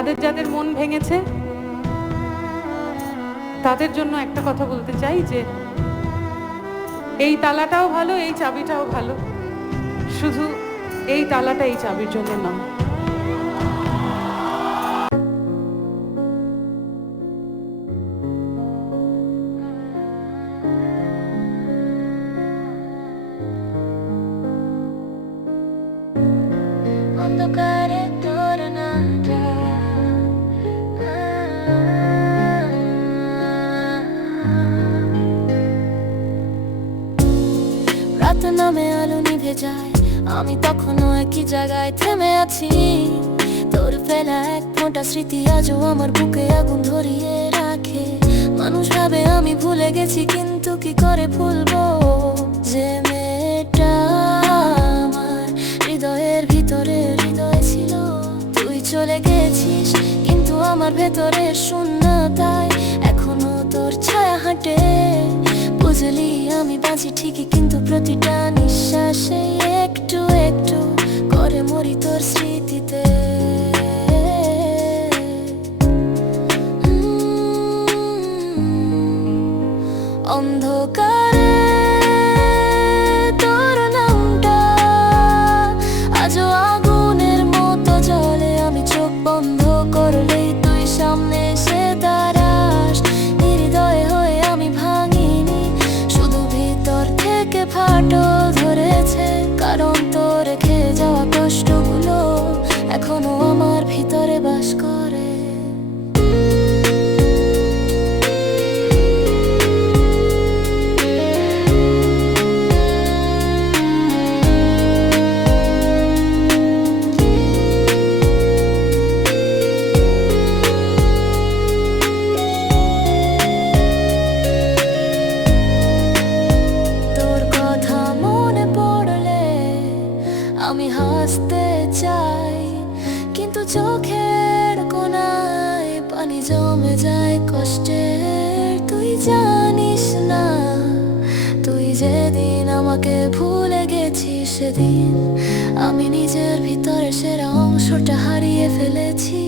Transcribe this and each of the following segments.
যাদের যাদের মন ভেঙেছে তাদের জন্য একটা কথা বলতে চাই যে এই তালাটাও ভালো, এই চাবিটাও ভালো, শুধু এই তালাটা এই চাবির জন্য নয়। অন্ধকারে তোর নামটা রাত নামে আলো নিভে যায়, আমি তখনও একই জায়গায় থেমে আছি। তোর ফেলা এক ফোঁটা স্মৃতি আজও আমার বুকে আগুন ধরিয়ে রাখে। মানুষ ভাবে আমি ভুলে গেছি, কিন্তু কি করে ভুলবো যে মেয়েটা আমার হৃদয়ের ভিতরে হৃদয় ছিল। তুই চলে গেছিস, কিন্তু আমার ভেতরে শূন্যতায় এখনো তোর ছায়া হাঁটে। বুঝলি আমি বাঁচি ঠিকই, কিন্তু প্রতিটা নিঃশ্বাসে একটু একটু করে মরি তোর স্মৃতিতে। অন্ধকারে তোর নামটা আজও আগুনের মতো জ্বলে। আমি চোখ বন্ধ করলেই তুই সামনে এসে দাঁড়াস। হৃদয় হয়ে আমি ভাঙিনি, শুধু ভিতর থেকে ফাটল ধরেছে। কারণ তোর রেখে যাওয়া কষ্টগুলো এখনো আমার ভিতরে বাস করে। আমি হাসতে চাই, কিন্তু চোখের কোণায় পানি জমে যায় কষ্টের। তুই জানিস না, তুই যেদিন আমাকে ভুলে গেছিস, সেদিন আমি নিজের ভিতরে সেরা অংশটা হারিয়ে ফেলেছি।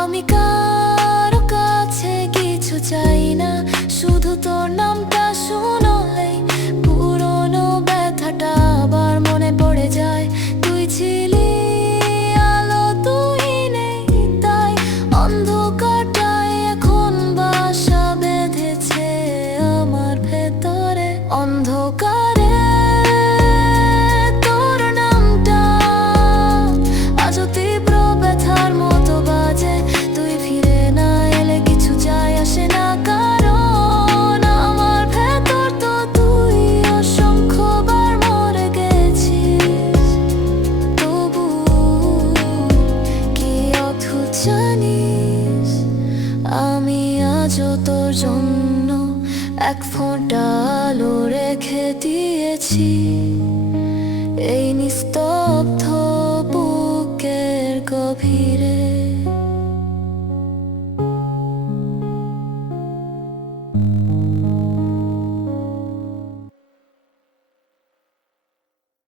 আমি কারো কাছে কিছু চাই না, শুধু তোর নামটা শুনলেই পুরনো ব্যথাটা আবার মনে পড়ে যায়। তুই ছিলি আলো, তুই নেই, তাই অন্ধকারটাই এখন বাসা বেঁধেছে আমার ভেতরে। অন্ধকারে তোর নামটা আজও তীব্র ব্যথার মতো বাজে। তুই ফিরে না এলে কিছু যায় আসে না, কারণ আমার ভেতর তো তুই অসংখ্যবার মরে গেছিস। তবু কি অদ্ভুত জানিস, আমি আজও তোর জন্য এক ফোঁটা আলো রেখে দিয়েছি এই নিস্তব্ধ